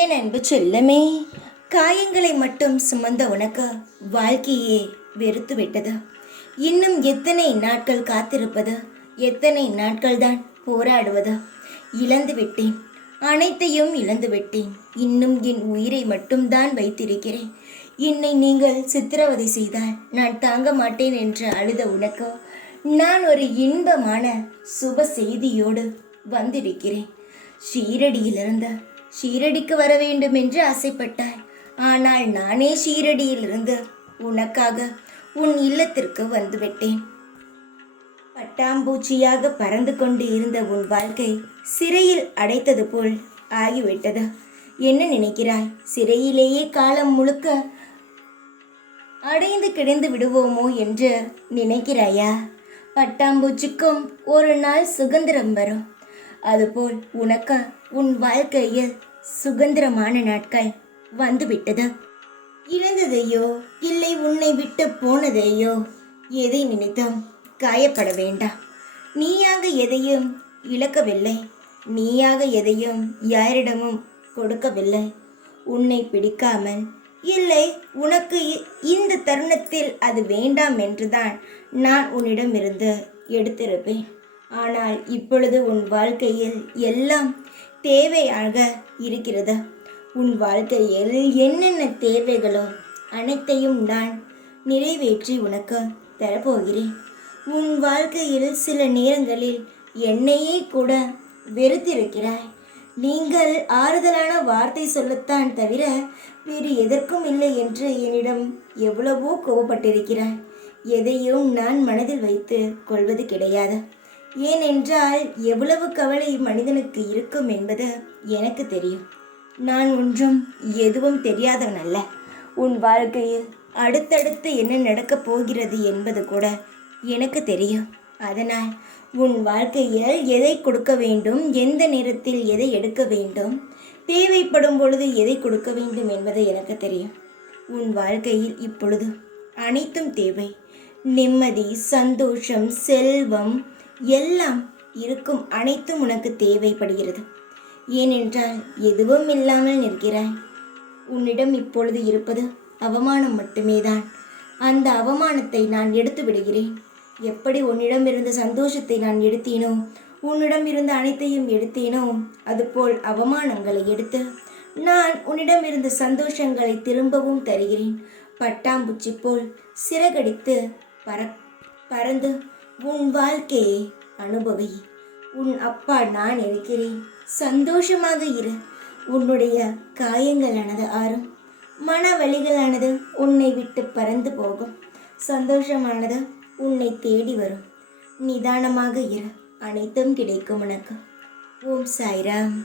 என் அன்பு செல்லமே, காயங்களை மட்டும் சுமந்த உனக்கு வாழ்க்கையே வெறுத்து விட்டது. இன்னும் எத்தனை நாட்கள் காத்திருப்பது? எத்தனை நாட்கள் தான் போராடுவது? இழந்து விட்டேன், அனைத்தையும் இழந்து விட்டேன். இன்னும் என் உயிரை மட்டும்தான் வைத்திருக்கிறேன். என்னை நீங்கள் சித்திரவதை செய்தால் நான் தாங்க மாட்டேன் என்று அழுத உனக்கு நான் ஒரு இன்பமான சுப செய்தியோடு வந்திருக்கிறேன். ஷீரடிக்கு வர வேண்டும் என்று ஆசைப்பட்டாய். ஆனால் நானே ஷீரடியிலிருந்து உனக்காக உன் இல்லத்திற்கு வந்துவிட்டேன். பட்டாம்பூச்சியாக பறந்து கொண்டு இருந்த உன் வாழ்க்கை சிறையில் அடைத்தது போல் ஆகிவிட்டது. என்ன நினைக்கிறாய்? சிறையிலேயே காலம் முழுக்க அடைந்து கிடந்து விடுவோமோ என்று நினைக்கிறாயா? பட்டாம்பூச்சிக்கும் ஒரு நாள் சுதந்திரம் வரும். அதுபோல் உனக்கு உன் வாழ்க்கையில் சுதந்திரமான நாட்கள் வந்துவிட்டது. இழந்ததையோ இல்லை உன்னை விட்டு போனதையோ எதை நினைத்தும் காயப்பட வேண்டாம். நீயாக எதையும் இழக்கவில்லை. நீயாக எதையும் யாரிடமும் கொடுக்கவில்லை. உன்னை பிடிக்காமல் இல்லை உனக்கு இந்த தருணத்தில் அது வேண்டாம் என்றுதான் நான் உன்னிடமிருந்து எடுத்திருப்பேன். ஆனால் இப்பொழுது உன் வாழ்க்கையில் எல்லாம் தேவையாக இருக்கிறது. உன் வாழ்க்கையில் என்னென்ன தேவைகளோ அனைத்தையும் நான் நிறைவேற்றி உனக்கு தரப்போகிறேன். உன் வாழ்க்கையில் சில நேரங்களில் என்னையே கூட வெறுத்திருக்கிறாய். நீங்கள் ஆறுதலான வார்த்தை சொல்லத்தான் தவிர வேறு எதற்கும் இல்லை என்று என்னிடம் எவ்வளவோ கோபப்பட்டிருக்கிறாய். எதையும் நான் மனதில் வைத்து கொள்வது கிடையாது. ஏனென்றால் எவ்வளவு கவலை மனிதனுக்கு இருக்கும் என்பது எனக்கு தெரியும். நான் ஒன்றும் எதுவும் தெரியாதவன் அல்ல. உன் வாழ்க்கையில் அடுத்தடுத்து என்ன நடக்கப் போகிறது என்பது கூட எனக்கு தெரியும். அதனால் உன் வாழ்க்கையில் எதை கொடுக்க வேண்டும், எந்த நேரத்தில் எதை எடுக்க வேண்டும், தேவைப்படும் பொழுது எதை கொடுக்க வேண்டும் என்பது எனக்கு தெரியும். உன் வாழ்க்கையில் இப்பொழுது அனைத்தும் தேவை. நிம்மதி, சந்தோஷம், செல்வம் எல்லாம் இருக்கும். அனைத்தும் உனக்கு தேவைப்படுகிறது. ஏனென்றால் எதுவும் இல்லாமல் நிற்கிறாய். உன்னிடம் இப்பொழுது இருப்பது அவமானம் மட்டுமே தான். அந்த அவமானத்தை நான் எடுத்து விடுகிறேன். எப்படி உன்னிடம் இருந்த சந்தோஷத்தை நான் எடுத்தேனோ, உன்னிடம் இருந்த அனைத்தையும் எடுத்தேனோ, அதுபோல் அவமானங்களை எடுத்து நான் உன்னிடம் இருந்த சந்தோஷங்களை திரும்பவும் தருகிறேன். பட்டாம்பூச்சி போல் சிறகடித்து பறந்து உன் வாழ்க்கையை அனுபவி. உன் அப்பா நான் இருக்கிறேன். சந்தோஷமாக இரு. உன்னுடைய காயங்களானது ஆறும். மன வலிகளானது உன்னை விட்டு பறந்து போகும். சந்தோஷமானது உன்னை தேடி வரும். நிதானமாக இரு. அனைத்தும் கிடைக்கும் உனக்கு. ஓம் சாய்ராம்.